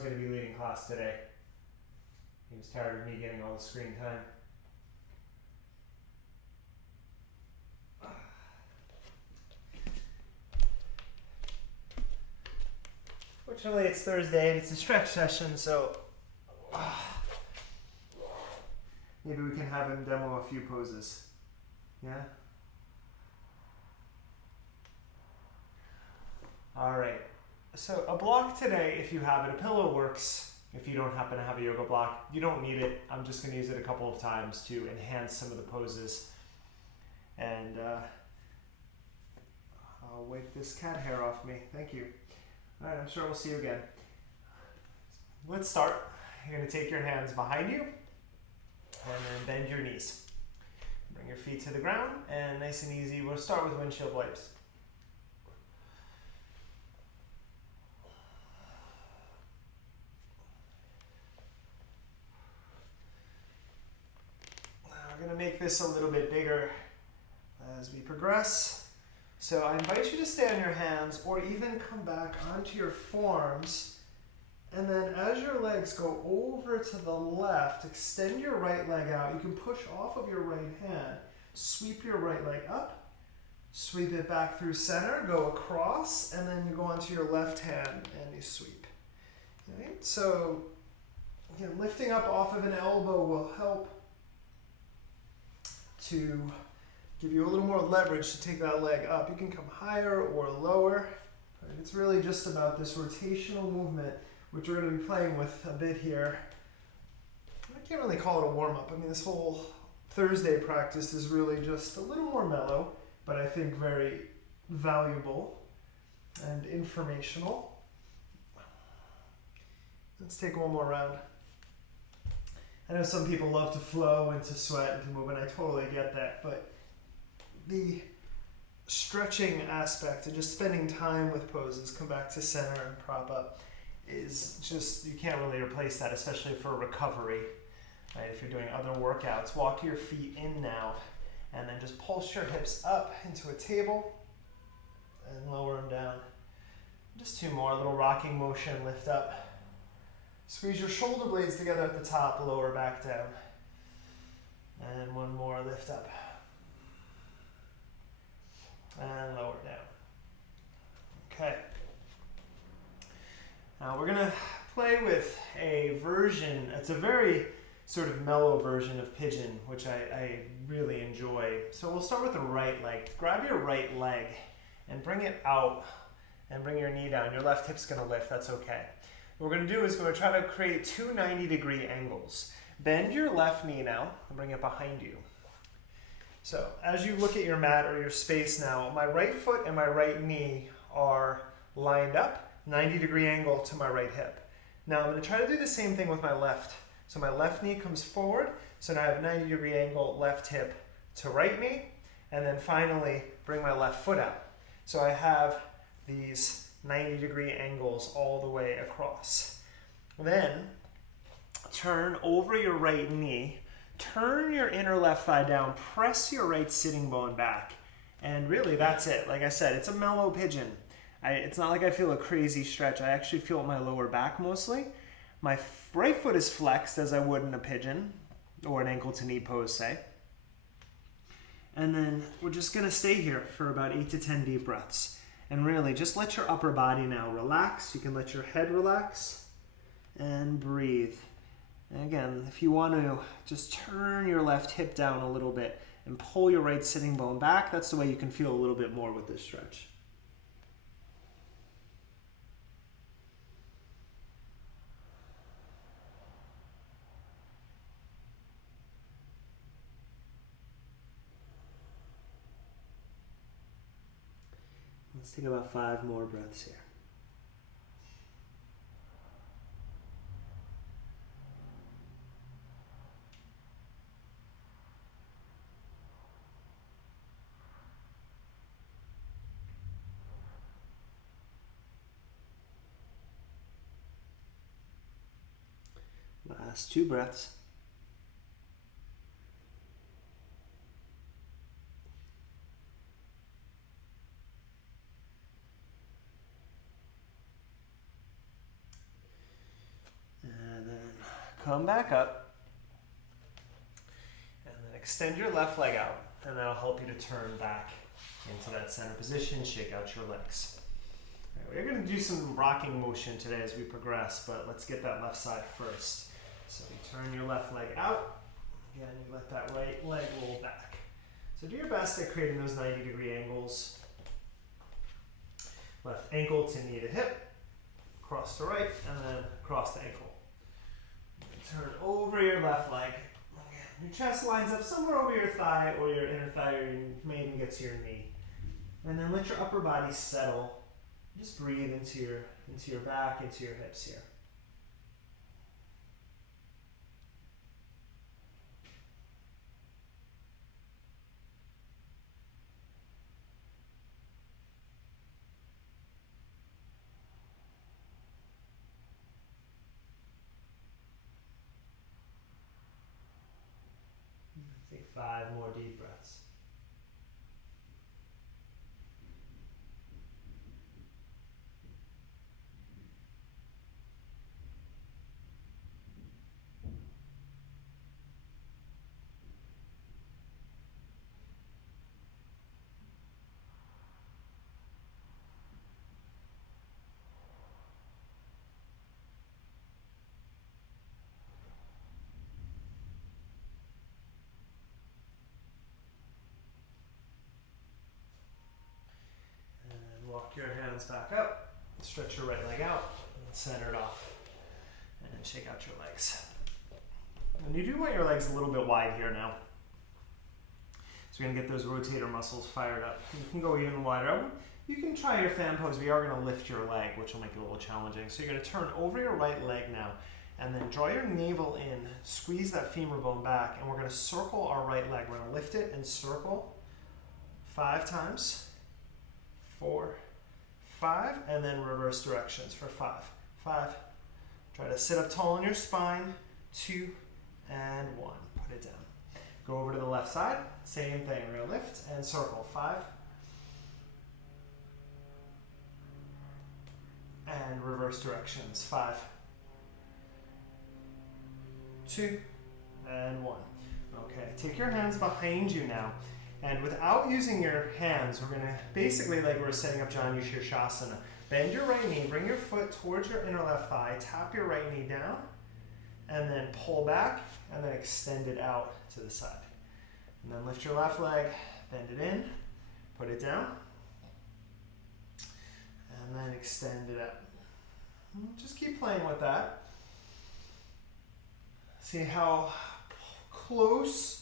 going to be leading class today. He was tired of me getting all the screen time. Fortunately, it's Thursday and it's a stretch session, so maybe we can have him demo a few poses. Yeah? All right. So a block today, if you have it, a pillow works. If you don't happen to have a yoga block, you don't need it. I'm just going to use it a couple of times to enhance some of the poses. And I'll wipe this cat hair off me. Thank you. All right, I'm sure we'll see you again. Let's start. You're going to take your hands behind you and then bend your knees. Bring your feet to the ground and nice and easy. We'll start with windshield wipes. We're going to make this a little bit bigger as we progress. So I invite you to stay on your hands or even come back onto your forearms. And then as your legs go over to the left, extend your right leg out. You can push off of your right hand. Sweep your right leg up. Sweep it back through center. Go across. And then you go onto your left hand and you sweep. Okay? So again, lifting up off of an elbow will help to give you a little more leverage to take that leg up. You can come higher or lower. It's really just about this rotational movement, which we're going to be playing with a bit here. I can't really call it a warm-up. I mean, this whole Thursday practice is really just a little more mellow, but I think very valuable and informational. Let's take one more round. I know some people love to flow and to sweat and to move, and I totally get that, but the stretching aspect and just spending time with poses, come back to center and prop up, is just, you can't really replace that, especially for recovery. Right? If you're doing other workouts, walk your feet in now, and then just pulse your hips up into a table and lower them down. Just two more, a little rocking motion, lift up. Squeeze your shoulder blades together at the top, lower back down. And one more, lift up. And lower down. Okay. Now we're gonna play with a version, it's a very sort of mellow version of pigeon, which I really enjoy. So we'll start with the right leg. Grab your right leg and bring it out and bring your knee down. Your left hip's gonna lift, that's okay. What we're gonna do is we're gonna try to create two 90-degree angles. Bend your left knee now and bring it behind you. So as you look at your mat or your space now, my right foot and my right knee are lined up, 90-degree angle to my right hip. Now I'm going to try to do the same thing with my left. So my left knee comes forward, so now I have 90-degree angle left hip to right knee, and then finally bring my left foot out. So I have these 90-degree angles all the way across. Then turn over your right knee, turn your inner left thigh down, press your right sitting bone back, and really that's it. Like I said, it's a mellow pigeon. It's not like I feel a crazy stretch. I actually feel my lower back mostly. My right foot is flexed as I would in a pigeon, or an ankle to knee pose, say. And then we're just gonna stay here for about 8 to 10 deep breaths. And really, just let your upper body now relax. You can let your head relax and breathe. And again, if you want to just turn your left hip down a little bit and pull your right sitting bone back, that's the way you can feel a little bit more with this stretch. Let's take about 5 more breaths here. Last 2 breaths. come back up and then extend your left leg out, and that'll help you to turn back into that center position, shake out your legs. All right, we're going to do some rocking motion today as we progress, but let's get that left side first. So you turn your left leg out, again you let that right leg roll back. So do your best at creating those 90-degree angles. Left ankle to knee to hip, cross to right, and then cross to ankle. Turn over your left leg. Your chest lines up somewhere over your thigh or your inner thigh, or you may even get to your knee. And then let your upper body settle. Just breathe into your back, into your hips here. Take 5 more deep breaths. Walk your hands back up, stretch your right leg out, and center it off, and then shake out your legs. And you do want your legs a little bit wide here now. So you're gonna get those rotator muscles fired up. You can go even wider. You can try your fan pose. We are gonna lift your leg, which will make it a little challenging. So you're gonna turn over your right leg now, and then draw your navel in, squeeze that femur bone back, and we're gonna circle our right leg. We're gonna lift it and circle 5 times. 4, 5, and then reverse directions for 5. 5. Try to sit up tall on your spine. 2 and 1. Put it down. Go over to the left side. Same thing. We're gonna lift and circle. 5. And reverse directions. 5, 2, and 1. Okay. Take your hands behind you now. And without using your hands, we're going to basically, like we're setting up Janu Shirshasana, bend your right knee, bring your foot towards your inner left thigh, tap your right knee down, and then pull back, and then extend it out to the side. And then lift your left leg, bend it in, put it down, and then extend it out. Just keep playing with that. See how close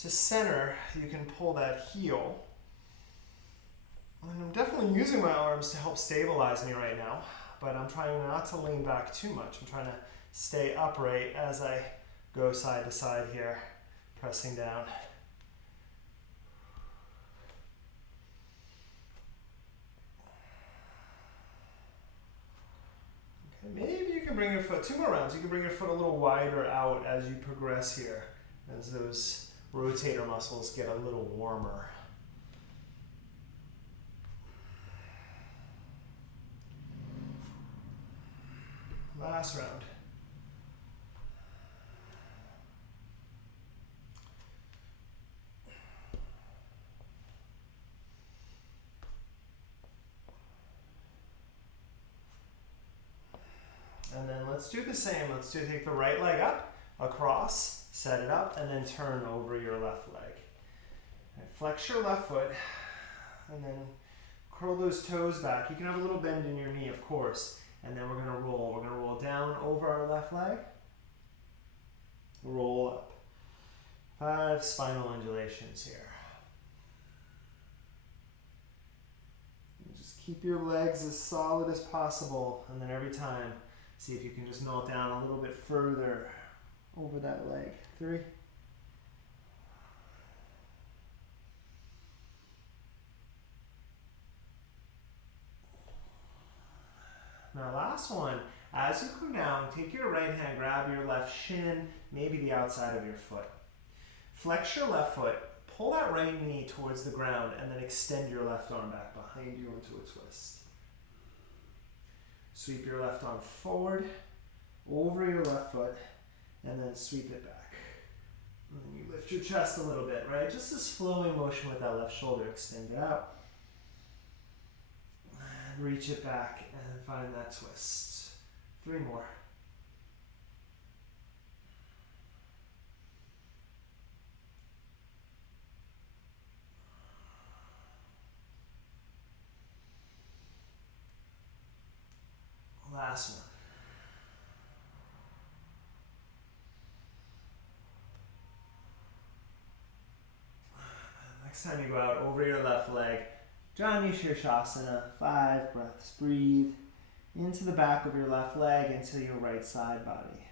to center you can pull that heel. And I'm definitely using my arms to help stabilize me right now, but I'm trying not to lean back too much. I'm trying to stay upright as I go side to side here, pressing down. Okay, maybe you can bring your foot 2 more rounds. You can bring your foot a little wider out as you progress here, as those rotator muscles get a little warmer. Last round. And then let's do the same. Take the right leg up, across, set it up, and then turn over your left leg. Right, flex your left foot, and then curl those toes back. You can have a little bend in your knee, of course. And then we're going to roll. We're going to roll down over our left leg. Roll up. 5 spinal undulations here. And just keep your legs as solid as possible. And then every time, see if you can just melt down a little bit further over that leg. 3. Now last one, as you come down, take your right hand, grab your left shin, maybe the outside of your foot. Flex your left foot, pull that right knee towards the ground, and then extend your left arm back behind you into a twist. Sweep your left arm forward, over your left foot, and then sweep it back. And then you lift your chest a little bit, right? Just this flowing motion with that left shoulder. Extend it out. And reach it back and find that twist. 3 more. Last one. Next time you go out over your left leg, Janu Shirshasana, 5 breaths. Breathe into the back of your left leg, into your right side body.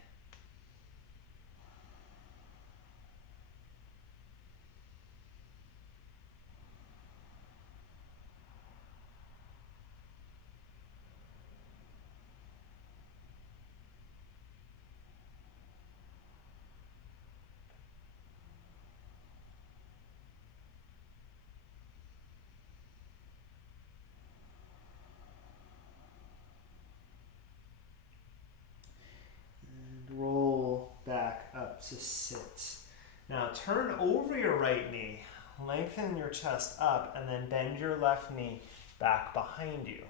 Roll back up to sit. Now turn over your right knee, lengthen your chest up, and then bend your left knee back behind you.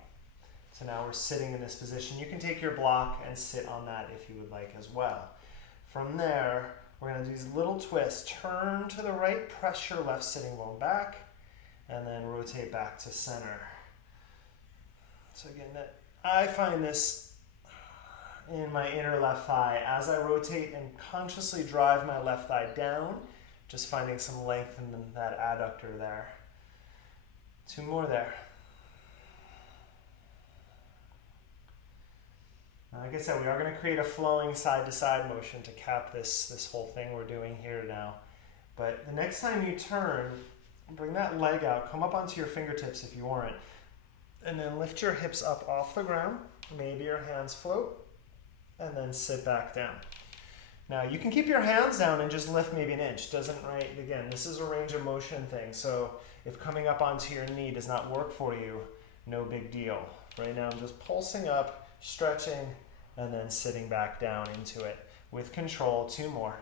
So now we're sitting in this position. You can take your block and sit on that if you would like as well. From there, we're going to do these little twists. Turn to the right, press your left sitting bone back, and then rotate back to center. So again, I find this in my inner left thigh. As I rotate and consciously drive my left thigh down, just finding some length in that adductor there. 2 more there. Now, like I said, we are going to create a flowing side-to-side motion to cap this whole thing we're doing here now. But the next time you turn, bring that leg out, come up onto your fingertips if you warrant, and then lift your hips up off the ground. Maybe your hands float. And then sit back down. Now you can keep your hands down and just lift maybe an inch. Doesn't, right? Again, this is a range of motion thing. So if coming up onto your knee does not work for you, no big deal. Right now I'm just pulsing up, stretching, and then sitting back down into it with control. 2 more.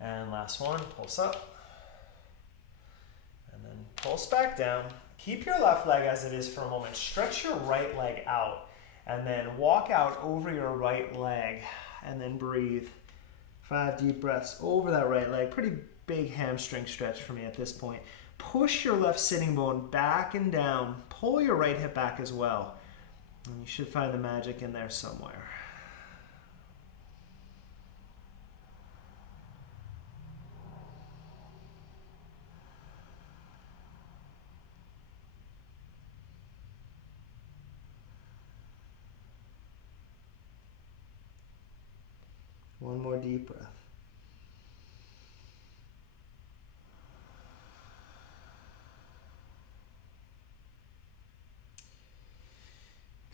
And last one, pulse up. And then pulse back down. Keep your left leg as it is for a moment. Stretch your right leg out and then walk out over your right leg and then breathe. 5 deep breaths over that right leg. Pretty big hamstring stretch for me at this point. Push your left sitting bone back and down. Pull your right hip back as well. And you should find the magic in there somewhere. One more deep breath.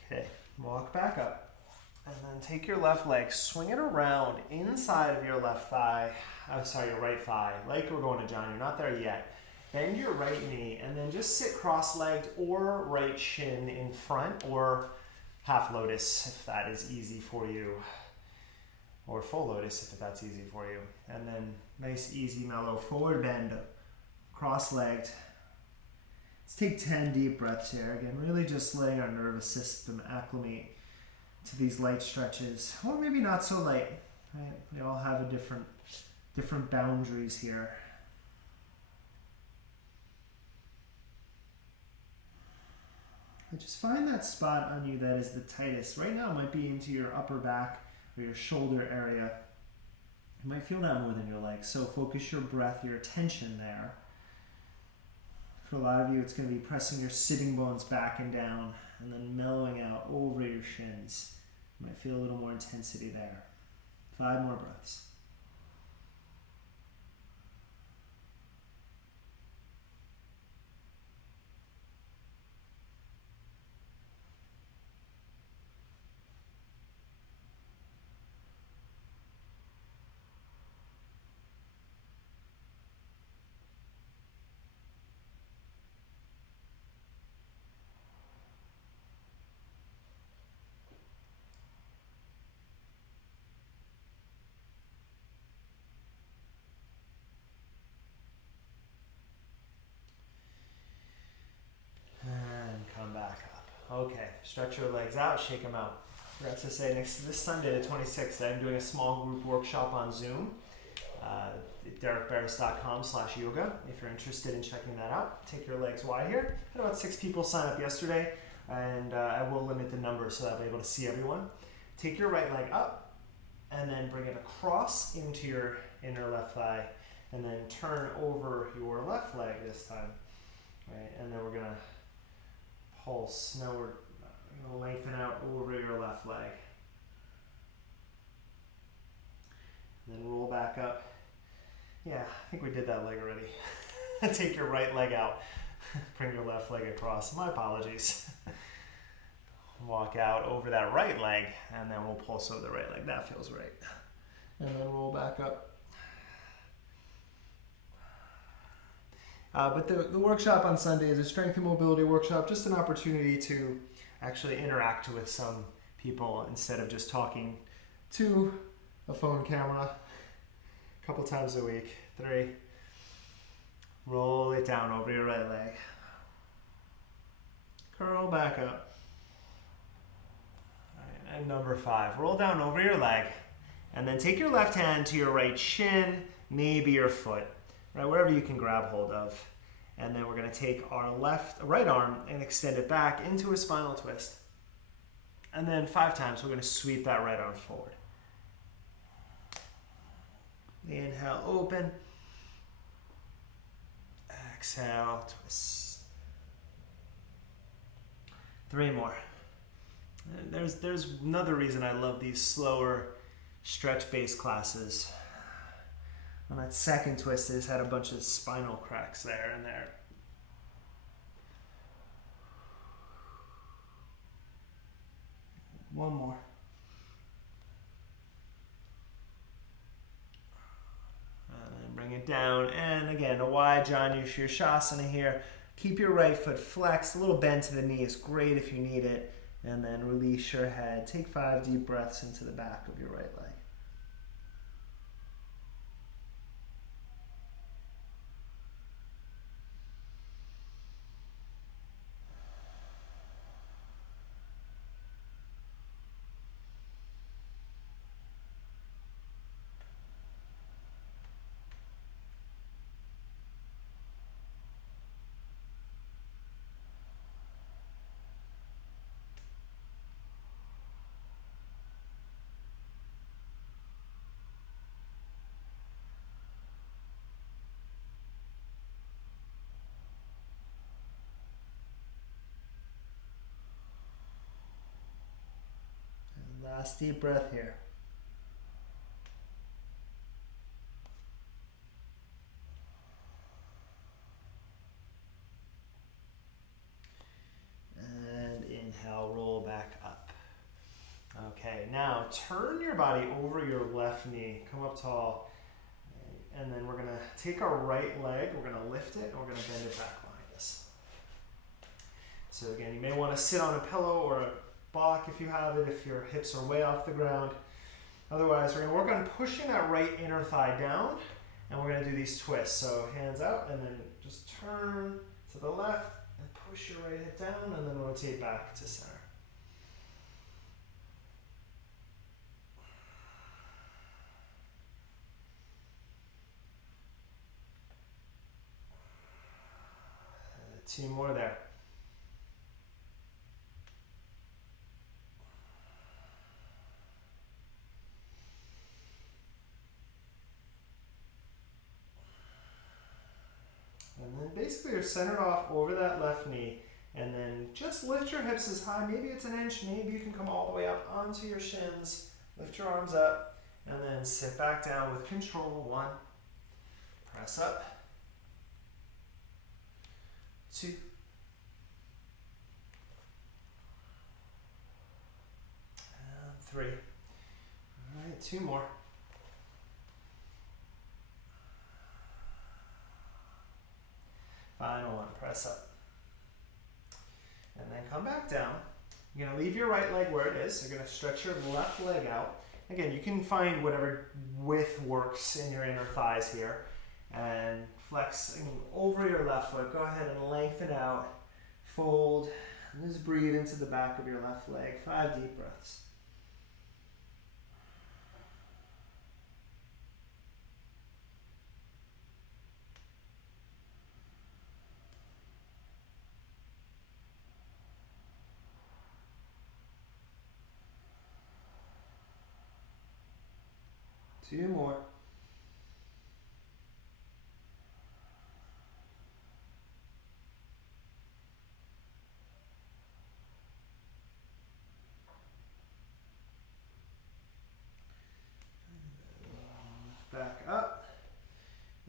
Okay, walk back up. And then take your left leg, swing it around inside of your left thigh. Your right thigh, like we're going to John. You're not there yet. Bend your right knee and then just sit cross-legged or right shin in front or half lotus if that is easy for you. Or full lotus if that's easy for you. And then nice, easy, mellow forward bend, cross-legged. Let's take 10 deep breaths here. Again, really just letting our nervous system acclimate to these light stretches. Or maybe not so light. Right? We all have a different boundaries here. But just find that spot on you that is the tightest. Right now it might be into your upper back or your shoulder area. You might feel that more than your legs. So focus your breath, your attention there. For a lot of you, it's going to be pressing your sitting bones back and down and then mellowing out over your shins. You might feel a little more intensity there. 5 more breaths. Stretch your legs out, shake them out. I forgot to say, this Sunday, the 26th, I'm doing a small group workshop on Zoom. DerekBarris.com/yoga if you're interested in checking that out. Take your legs wide here. Had about 6 people sign up yesterday, and I will limit the number so that I'll be able to see everyone. Take your right leg up, and then bring it across into your inner left thigh, and then turn over your left leg this time. Right, and then we're gonna pulse. Now we're gonna lengthen out over your left leg. And then roll back up. Yeah, I think we did that leg already. Take your right leg out. Bring your left leg across. My apologies. Walk out over that right leg, and then we'll pulse over the right leg. That feels right. And then roll back up. But the workshop on Sunday is a strength and mobility workshop, just an opportunity to actually interact with some people instead of just talking to a phone camera a couple times a week. 3. Roll it down over your right leg. Curl back up. All right, and number 5, roll down over your leg, and then take your left hand to your right shin, maybe your foot, right, wherever you can grab hold of. And then we're going to take our right arm and extend it back into a spinal twist. And then 5 times we're going to sweep that right arm forward. Inhale, open. Exhale, twist. 3 more. There's another reason I love these slower stretch-based classes. On that second twist, I just had a bunch of spinal cracks there and there. One more. And then bring it down. And again, a wide Janu Shirshasana here. Keep your right foot flexed. A little bend to the knee is great if you need it. And then release your head. Take 5 deep breaths into the back of your right leg. Last deep breath here. And inhale, roll back up. Okay, now turn your body over your left knee. Come up tall. And then we're going to take our right leg, we're going to lift it, and we're going to bend it back behind us. So again, you may want to sit on a pillow or a block if you have it, if your hips are way off the ground. Otherwise, we're going to work on pushing that right inner thigh down, and we're going to do these twists. So hands out, and then just turn to the left, and push your right hip down, and then rotate back to center. Two more there. And then basically you're centered off over that left knee, and then just lift your hips as high. Maybe it's an inch, maybe you can come all the way up onto your shins. Lift your arms up, and then sit back down with control. 1. Press up. 2. 3. All right, 2 more. Final 1, press up. And then come back down. You're going to leave your right leg where it is. You're going to stretch your left leg out. Again, you can find whatever width works in your inner thighs here. And flex over your left foot. Go ahead and lengthen out. Fold And just breathe into the back of your left leg. 5 deep breaths. Two more. Back up.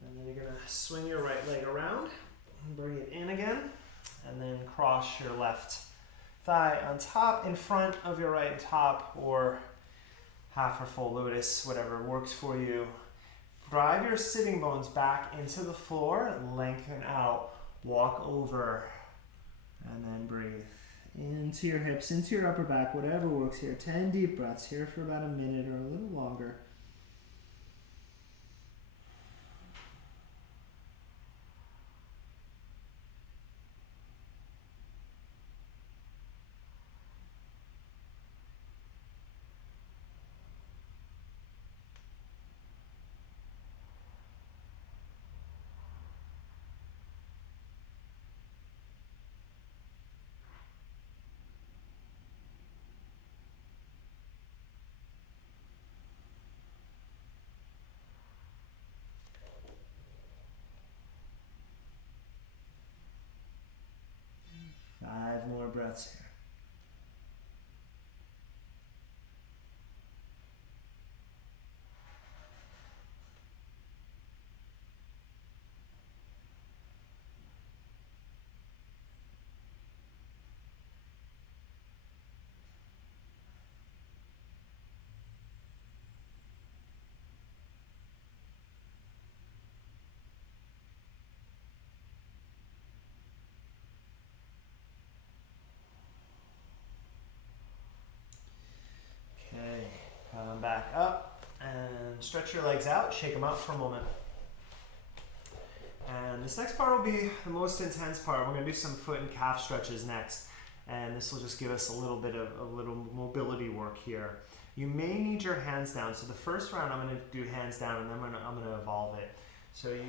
And then you're going to swing your right leg around. Bring it in again. And then cross your left thigh on top, in front of your right top, or half or full lotus, whatever works for you. Drive your sitting bones back into the floor, lengthen out, walk over, and then breathe into your hips, into your upper back, whatever works here. 10 deep breaths here for about a minute or a little longer. Five more breaths here. Okay, come back up and stretch your legs out, shake them out for a moment. And this next part will be the most intense part. We're going to do some foot and calf stretches next. And this will just give us a little bit of mobility work here. You may need your hands down. So the first round I'm going to do hands down, and then I'm going to evolve it. So you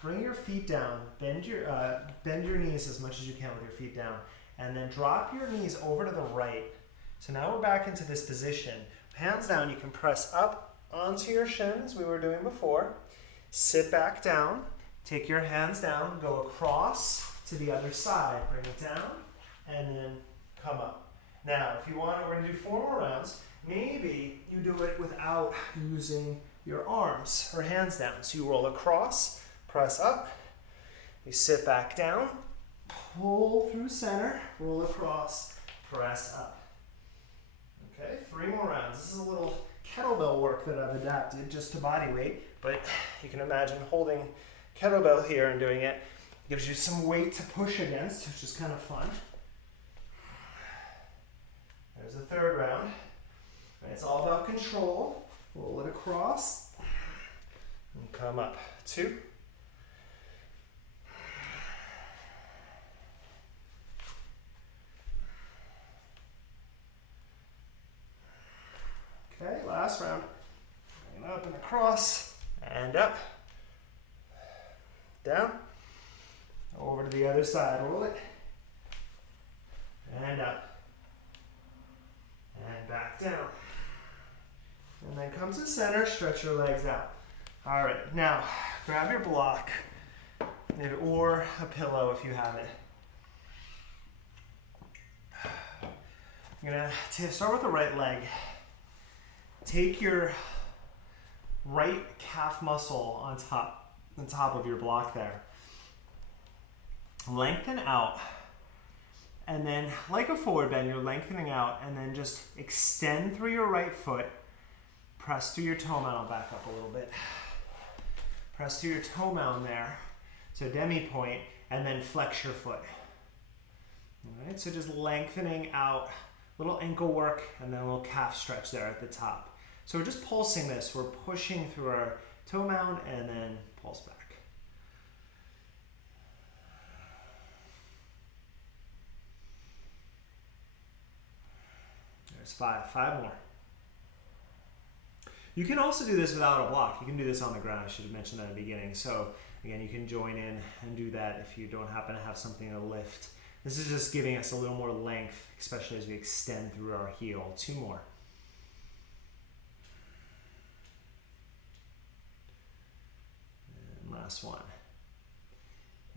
bring your feet down, bend your knees as much as you can with your feet down, and then drop your knees over to the right. So now we're back into this position. Hands down, you can press up onto your shins, we were doing before. Sit back down, take your hands down, go across to the other side, bring it down, and then come up. Now, if you want, we're going to do 4 more rounds. Maybe you do it without using your arms or hands down. So you roll across, press up, you sit back down, pull through center, roll across, press up. Okay, 3 more rounds. This is a little kettlebell work that I've adapted just to body weight, but you can imagine holding kettlebell here and doing it. Gives you some weight to push against, which is kind of fun. There's the 3rd round. And it's all about control. Roll it across and come up. 2. Okay, last round. Bring it up and across, and up, down, over to the other side. Roll it, and up, and back down. And then come to center, stretch your legs out. All right, now grab your block, or a pillow if you have it. I'm gonna start with the right leg. Take your right calf muscle on top of your block there. Lengthen out. And then, like a forward bend, you're lengthening out, and then just extend through your right foot. Press through your toe mound, back up a little bit. Press through your toe mound there. So demi point, and then flex your foot. All right, so just lengthening out, little ankle work, and then a little calf stretch there at the top. So we're just pulsing this. We're pushing through our toe mound and then pulse back. There's 5. 5 more. You can also do this without a block. You can do this on the ground. I should have mentioned that at the beginning. So again, you can join in and do that if you don't happen to have something to lift. This is just giving us a little more length, especially as we extend through our heel. 2 more. And last one.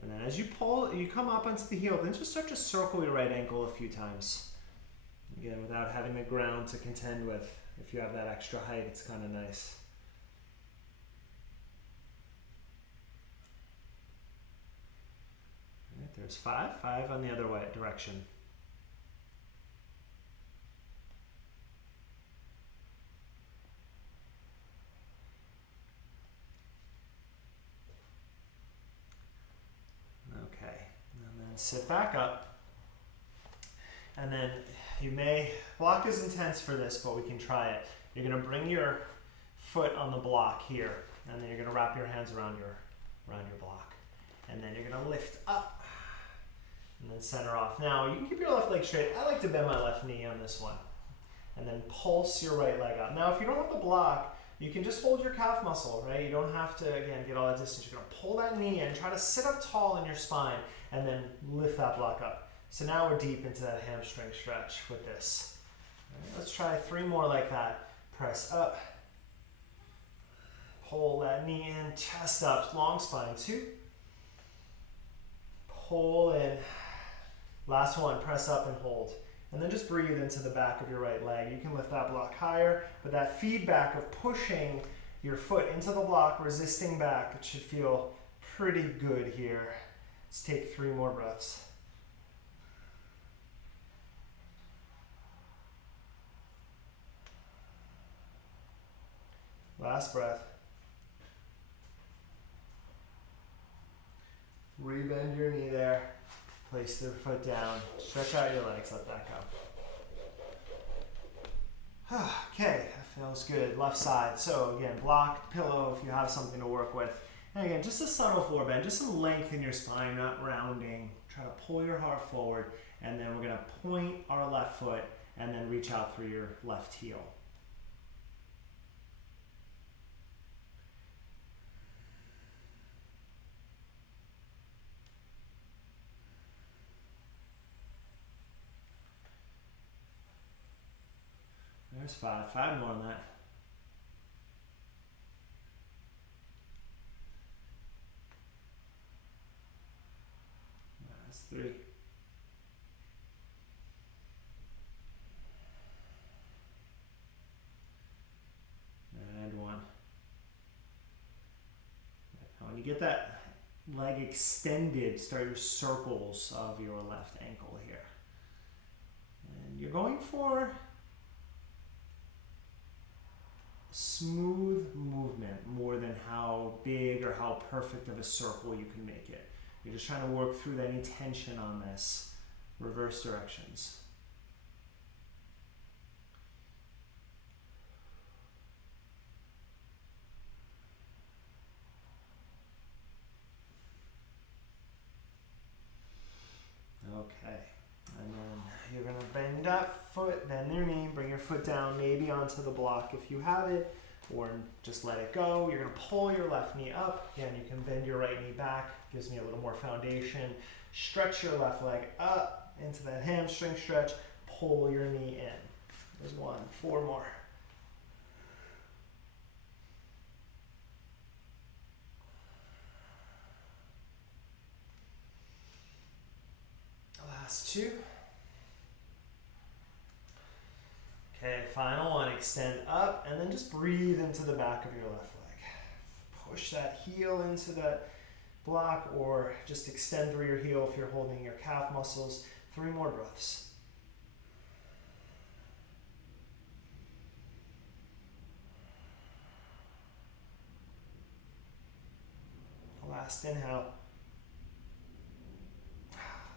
And then as you pull, you come up onto the heel, then just start to circle your right ankle a few times. Again, without having the ground to contend with. If you have that extra height, it's kind of nice. All right, there's 5. 5 on the other way direction. Okay, and then sit back up. And then you may, block is intense for this, but we can try it. You're going to bring your foot on the block here, and then you're going to wrap your hands around your block. And then you're going to lift up, and then center off. Now, you can keep your left leg straight. I like to bend my left knee on this one. And then pulse your right leg up. Now, if you don't have the block, you can just hold your calf muscle, right? You don't have to, again, get all that distance. You're going to pull that knee in, try to sit up tall in your spine, and then lift that block up. So now we're deep into that hamstring stretch with this. All right, let's try 3 more like that. Press up. Pull that knee in, chest up, long spine. 2. Pull in. Last one, press up and hold. And then just breathe into the back of your right leg. You can lift that block higher, but that feedback of pushing your foot into the block, resisting back, it should feel pretty good here. Let's take 3 more breaths. Last breath. Rebend your knee there. Place the foot down. Stretch out your legs. Let that go. Okay, that feels good. Left side. So again, block, pillow if you have something to work with. And again, just a subtle forward bend. Just some length in your spine, not rounding. Try to pull your heart forward. And then we're going to point our left foot and then reach out through your left heel. There's 5. 5 more on that. That's 3. And 1. Now when you get that leg extended, start your circles of your left ankle here. And you're going for smooth movement more than how big or how perfect of a circle you can make it. You're just trying to work through any tension on this. Reverse directions. Okay, and then you're going to bend that foot, bend your knee, bring your foot down, maybe onto the block if you have it, or just let it go. You're going to pull your left knee up. Again, you can bend your right knee back. Gives me a little more foundation. Stretch your left leg up into that hamstring stretch. Pull your knee in. There's 1. 4 more. Last 2. Okay, final one, extend up and then just breathe into the back of your left leg. Push that heel into that block or just extend through your heel if you're holding your calf muscles. 3 more breaths. Last inhale.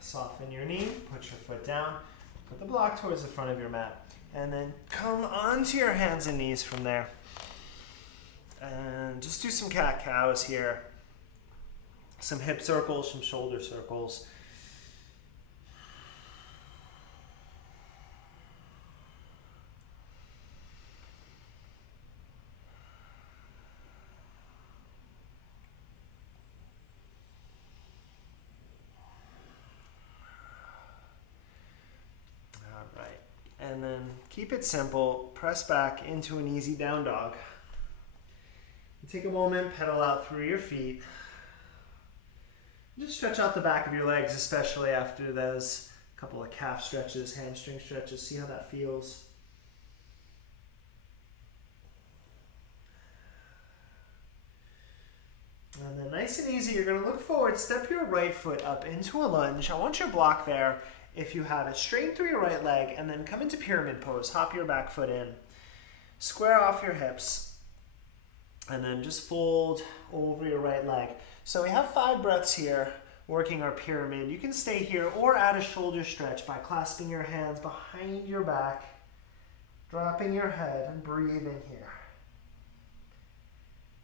Soften your knee, put your foot down, put the block towards the front of your mat. And then come onto your hands and knees from there. And just do some cat-cows here. Some hip circles, some shoulder circles. Keep it simple. Press back into an easy down dog. Take a moment, pedal out through your feet. Just stretch out the back of your legs, especially after those couple of calf stretches, hamstring stretches. See how that feels. And then nice and easy, you're going to look forward, step your right foot up into a lunge. I want your block there, if you have it, straighten through your right leg, and then come into pyramid pose. Hop your back foot in. Square off your hips. And then just fold over your right leg. So we have 5 breaths here, working our pyramid. You can stay here or add a shoulder stretch by clasping your hands behind your back, dropping your head, and breathing here.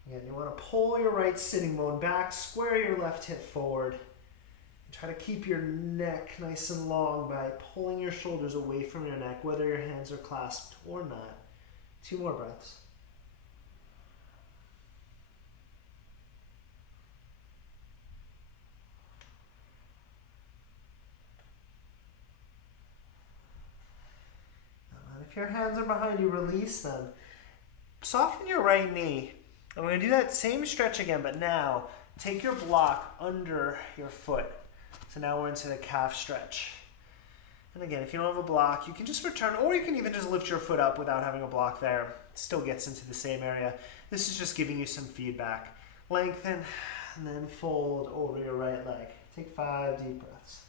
Again, you want to pull your right sitting bone back, square your left hip forward, and try to keep your neck nice and long by pulling your shoulders away from your neck, whether your hands are clasped or not. 2 more breaths. And if your hands are behind you, release them. Soften your right knee. And we're going to do that same stretch again, but now take your block under your foot. So now we're into the calf stretch. And again, if you don't have a block, you can just return, or you can even just lift your foot up without having a block there. It still gets into the same area. This is just giving you some feedback. Lengthen, and then fold over your right leg. Take 5 deep breaths.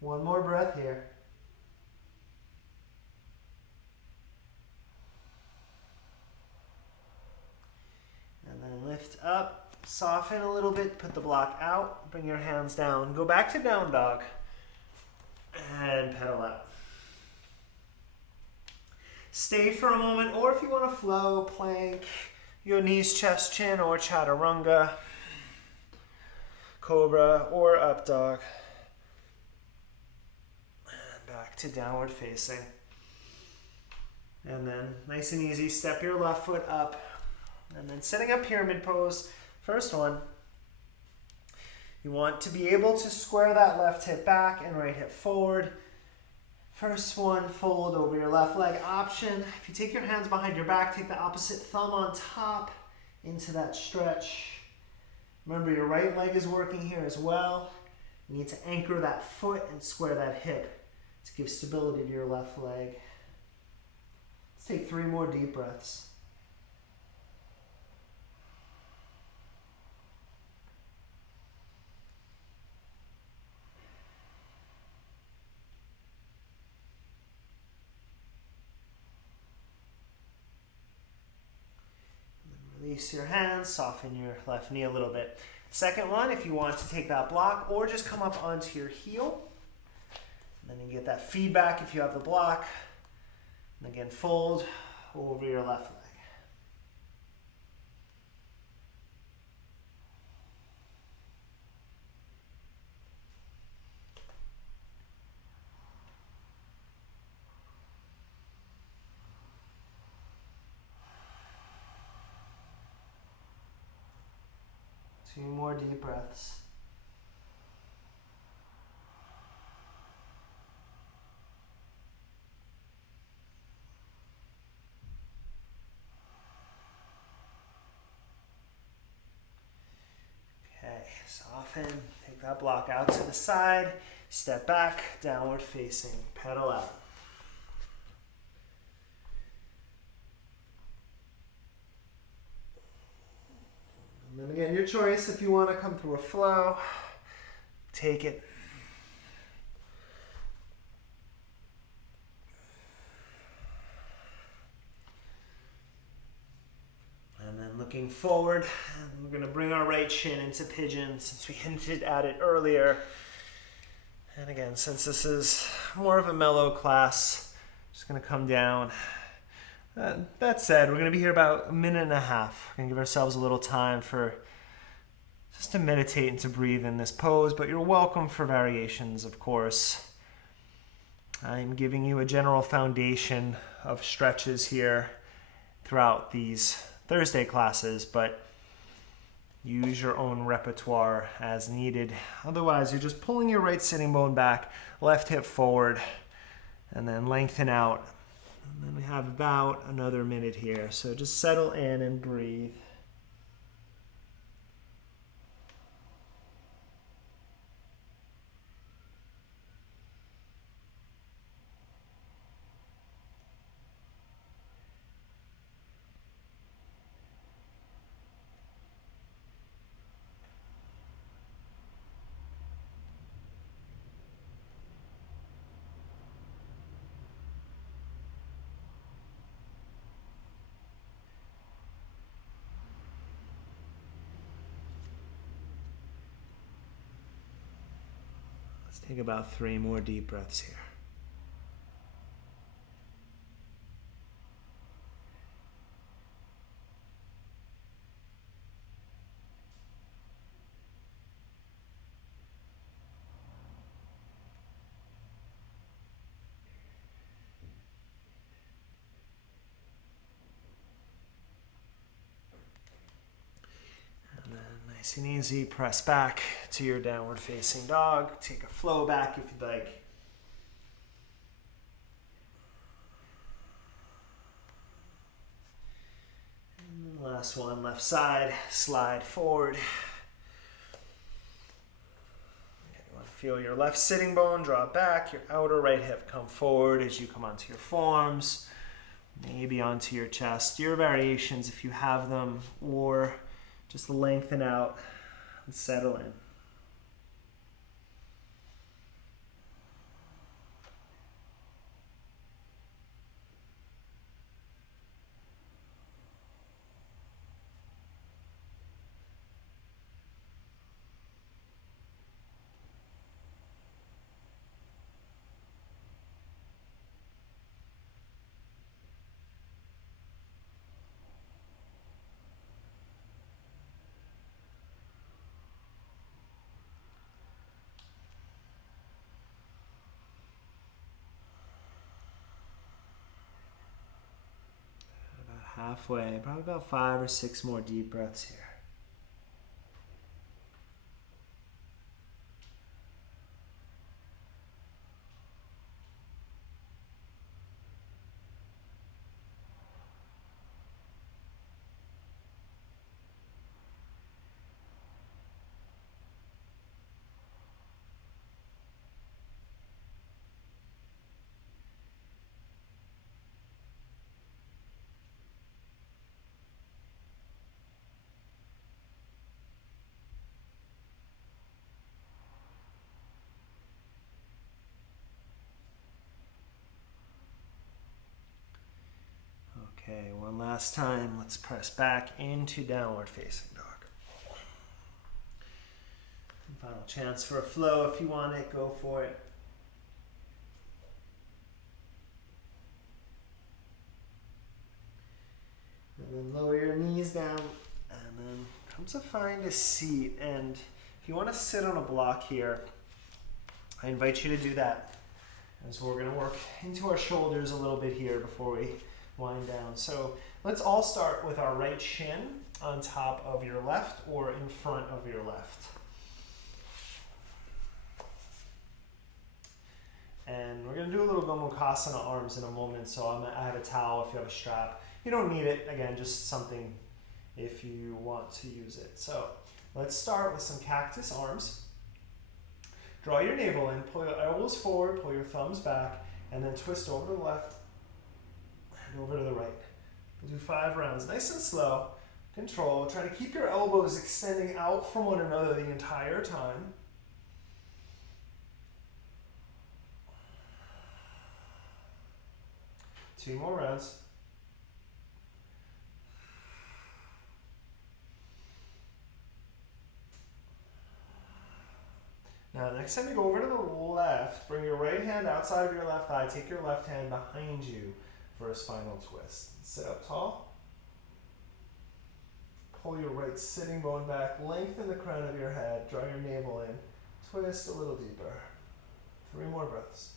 One more breath here. And then lift up, soften a little bit, put the block out, bring your hands down. Go back to down dog and pedal out. Stay for a moment, or if you want to flow, plank, your knees, chest, chin, or chaturanga, cobra, or up dog. Back to downward facing. And then nice and easy, step your left foot up. And then setting up pyramid pose. First one, you want to be able to square that left hip back and right hip forward. First one, fold over your left leg option. If you take your hands behind your back, take the opposite thumb on top into that stretch. Remember, your right leg is working here as well. You need to anchor that foot and square that hip to give stability to your left leg. Let's take 3 more deep breaths. And then release your hands, soften your left knee a little bit. Second one, if you want to take that block or just come up onto your heel. And then you get that feedback if you have the block. And again, fold over your left leg. Two more deep breaths. Soften, take that block out to the side, step back, downward facing, pedal out. And then again, your choice if you want to come through a flow, take it. And then looking forward, we're going to bring our right shin into pigeon since we hinted at it earlier. And again, since this is more of a mellow class, just going to come down That said, we're going to be here about a minute and a half. We're going to give ourselves a little time for just to meditate and to breathe in this pose, but you're welcome for variations, of course. I'm giving you a general foundation of stretches here throughout these Thursday classes, but use your own repertoire as needed. Otherwise, you're just pulling your right sitting bone back, left hip forward, and then lengthen out. And then we have about another minute here. So just settle in and breathe. Let's take about 3 more deep breaths here. Nice and easy, press back to your downward facing dog. Take a flow back if you'd like. And then last one, left side, slide forward. You want to feel your left sitting bone draw back, your outer right hip come forward as you come onto your forearms, maybe onto your chest. Your variations if you have them, or just lengthen out and settle in. Halfway, probably about 5 or 6 more deep breaths here. Okay, one last time. Let's press back into downward facing dog. And final chance for a flow. If you want it, go for it. And then lower your knees down, and then come to find a seat. And if you want to sit on a block here, I invite you to do that. And so we're going to work into our shoulders a little bit here before we wind down. So let's all start with our right shin on top of your left or in front of your left. And we're going to do a little Gomukhasana arms in a moment, so I have a towel if you have a strap. You don't need it, again, just something if you want to use it. So let's start with some cactus arms. Draw your navel in, pull your elbows forward, pull your thumbs back, and then twist over to the left and over to the right. We'll do 5 rounds, nice and slow. Control, try to keep your elbows extending out from one another the entire time. Two more rounds. Now, next time you go over to the left, bring your right hand outside of your left thigh, take your left hand behind you. for a spinal twist. Sit up tall. Pull your right sitting bone back, lengthen the crown of your head, draw your navel in, twist a little deeper. 3 more breaths.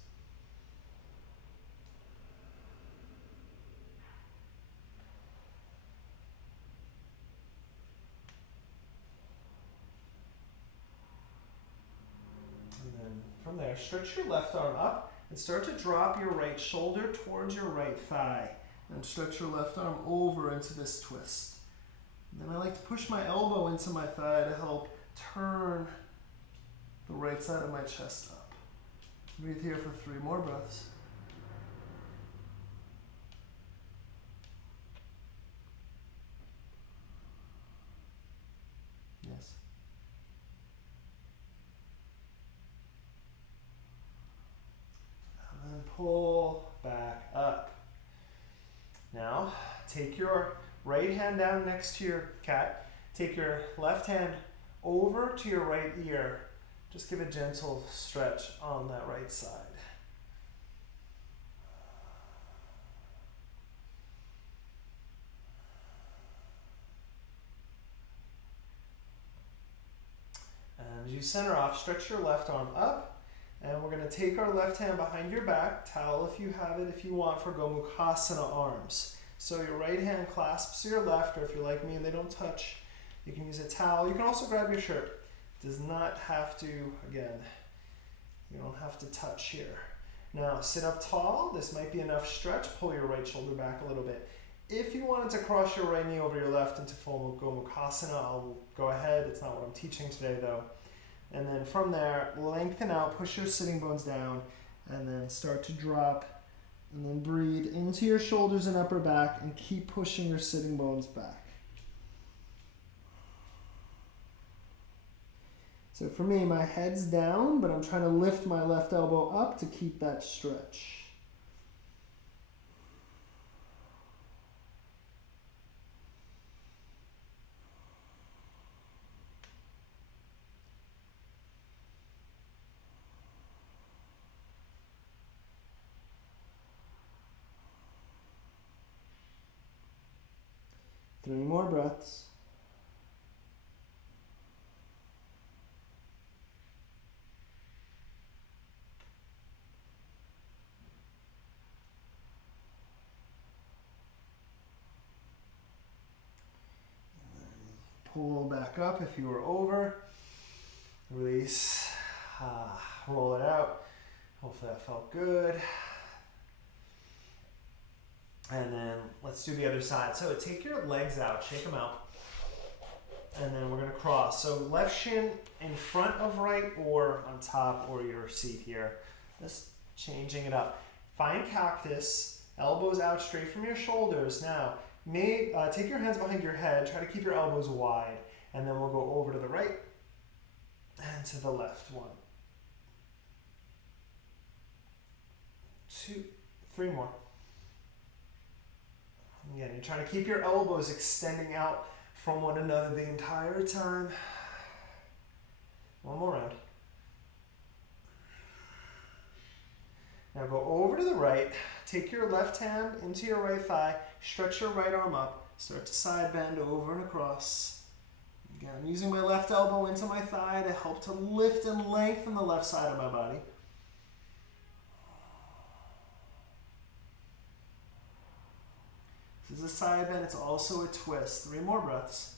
And then from there, stretch your left arm up and start to drop your right shoulder towards your right thigh. And stretch your left arm over into this twist. And then I like to push my elbow into my thigh to help turn the right side of my chest up. Breathe here for 3 more breaths. Yes. And then pull back up. Now, take your right hand down next to your cat. Take your left hand over to your right ear. Just give a gentle stretch on that right side. And as you center off, stretch your left arm up. And we're going to take our left hand behind your back, towel if you have it, if you want, for Gomukhasana arms. So your right hand clasps your left, or if you're like me and they don't touch, you can use a towel. You can also grab your shirt. Does not have to, again, you don't have to touch here. Now sit up tall. This might be enough stretch. Pull your right shoulder back a little bit. If you wanted to cross your right knee over your left into full Gomukhasana, I'll go ahead. It's not what I'm teaching today though. And then from there, lengthen out, push your sitting bones down, and then start to drop, and then breathe into your shoulders and upper back, and keep pushing your sitting bones back. So for me, my head's down, but I'm trying to lift my left elbow up to keep that stretch. Three more breaths. Pull back up if you were over. Release. Roll it out. Hopefully that felt good. And then let's do the other side. So take your legs out, shake them out. And then we're going to cross. So left shin in front of right or on top or your seat here. Just changing it up. Find cactus, elbows out straight from your shoulders. Now, take your hands behind your head. Try to keep your elbows wide. And then we'll go over to the right and to the left. 1, 2, 3 more. Again, you're trying to keep your elbows extending out from one another the entire time. 1 more round. Now go over to the right. Take your left hand into your right thigh. Stretch your right arm up. Start to side bend over and across. Again, I'm using my left elbow into my thigh to help to lift and lengthen the left side of my body. This is a side bend, it's also a twist. 3 more breaths.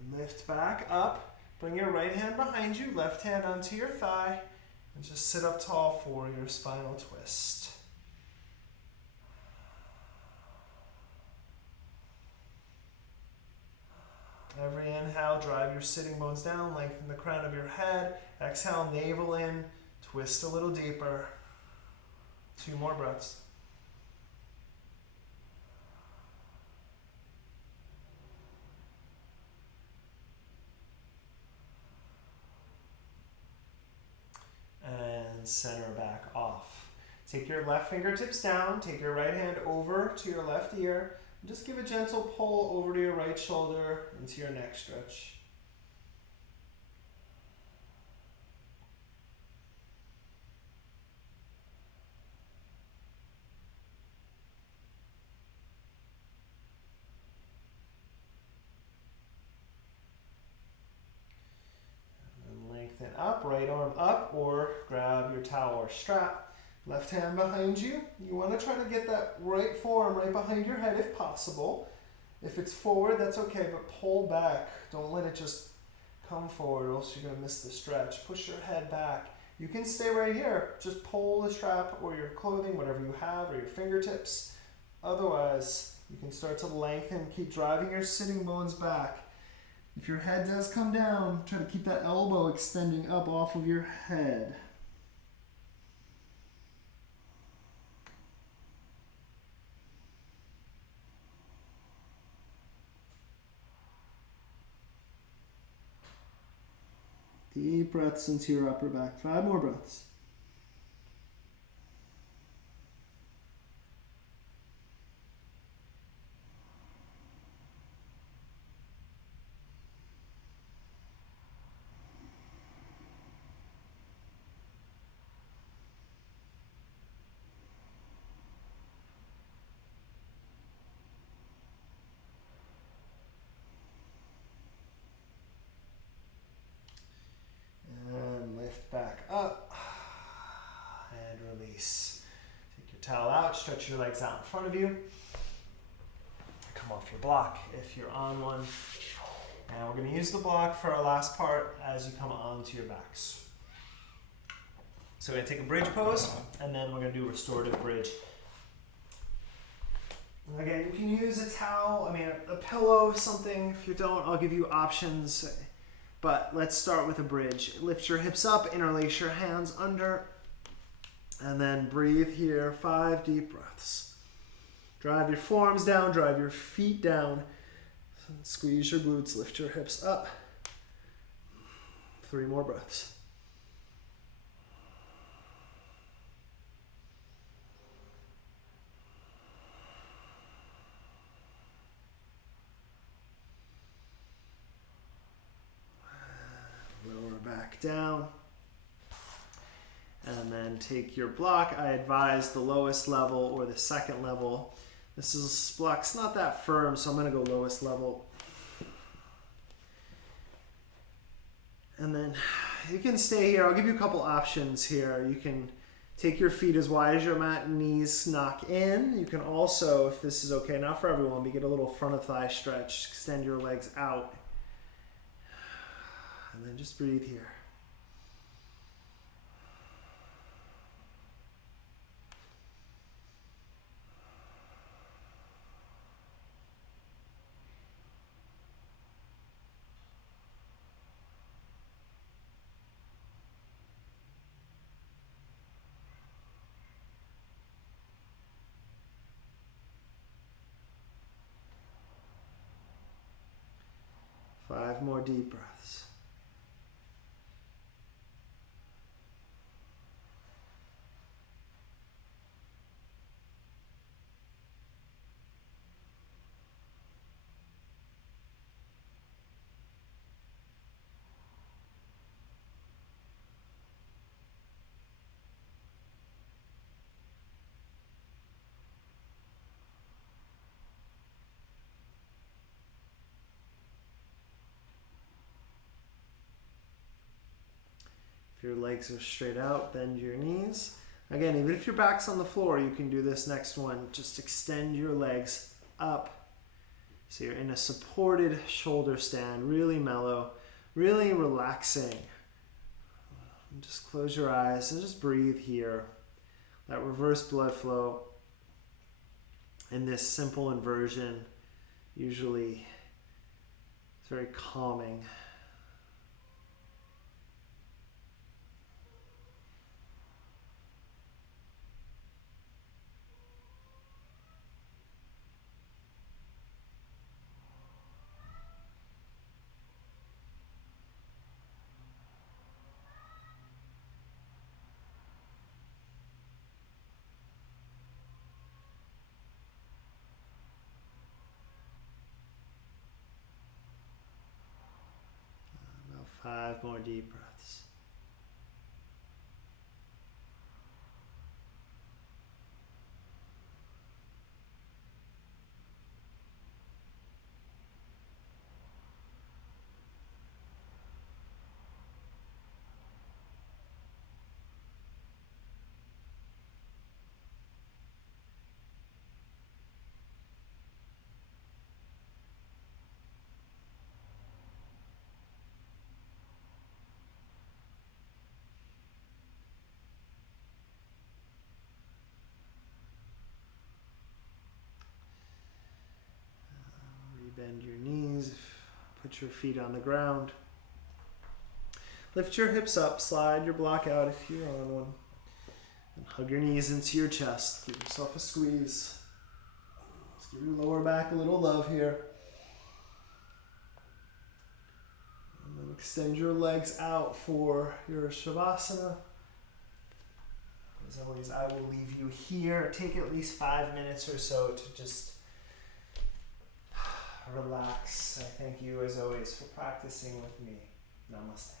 And lift back up. Bring your right hand behind you, left hand onto your thigh, and just sit up tall for your spinal twist. Every inhale, drive your sitting bones down, lengthen the crown of your head. Exhale, navel in, twist a little deeper. 2 more breaths. And center back off. Take your left fingertips down, take your right hand over to your left ear, Just give a gentle pull over to your right shoulder into your neck stretch. And lengthen up, right arm up, or grab your towel or strap. Left hand behind you. You want to try to get that right forearm right behind your head if possible. If it's forward, that's okay, but pull back. Don't let it just come forward, or else you're going to miss the stretch. Push your head back. You can stay right here. Just pull the strap or your clothing, whatever you have, or your fingertips. Otherwise, you can start to lengthen. Keep driving your sitting bones back. If your head does come down, try to keep that elbow extending up off of your head. Deep breaths into your upper back. 5 more breaths. Back up and release. Take your towel out, stretch your legs out in front of you. Come off your block if you're on one. And we're going to use the block for our last part as you come onto your backs. So we're going to take a bridge pose, and then we're going to do restorative bridge. Again, you can use a towel, a pillow, something. If you don't, I'll give you options. But let's start with a bridge. Lift your hips up, interlace your hands under, and then breathe here. 5 deep breaths. Drive your forearms down, drive your feet down. Squeeze your glutes, lift your hips up. 3 more breaths. Back down, and then take your block. I advise the lowest level or the second level. This block's not that firm, so I'm going to go lowest level. And then you can stay here. I'll give you a couple options here. You can take your feet as wide as your mat, knees knock in. You can also, if this is okay, not for everyone, but get a little front of thigh stretch, extend your legs out. And then just breathe here. Five more deep breaths. If your legs are straight out, bend your knees. Again, even if your back's on the floor, you can do this next one. Just extend your legs up. So you're in a supported shoulder stand, really mellow, really relaxing. And just close your eyes and just breathe here. That reverse blood flow in this simple inversion usually is very calming. 5 more deep breaths. Bend your knees, put your feet on the ground. Lift your hips up, slide your block out if you're on one. And hug your knees into your chest. Give yourself a squeeze. Let's give your lower back a little love here. And then extend your legs out for your Shavasana. As always, I will leave you here. Take at least 5 minutes or so to just relax. I thank you as always for practicing with me. Namaste.